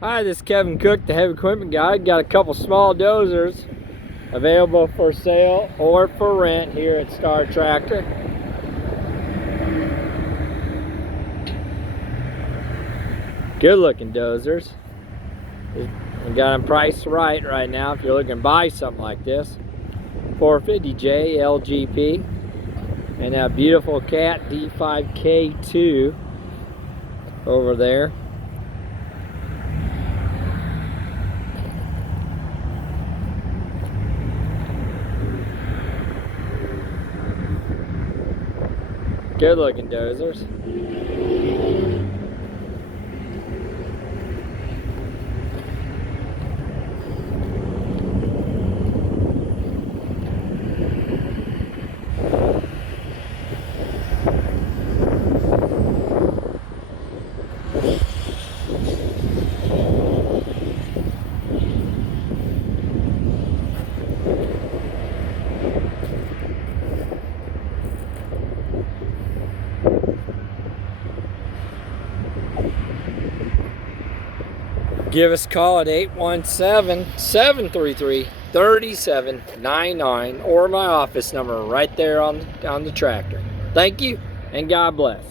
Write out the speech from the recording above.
Hi, this is Kevin Cook, the heavy equipment guy. Got a couple small dozers available for sale or for rent here at Star Tractor. Good looking dozers. We got them priced right now if you're looking to buy something like this. 450J LGP and that beautiful Cat D5K2 over there. Good looking dozers. Give us a call at 817-733-3799 or my office number right there on the tractor. Thank you and God bless.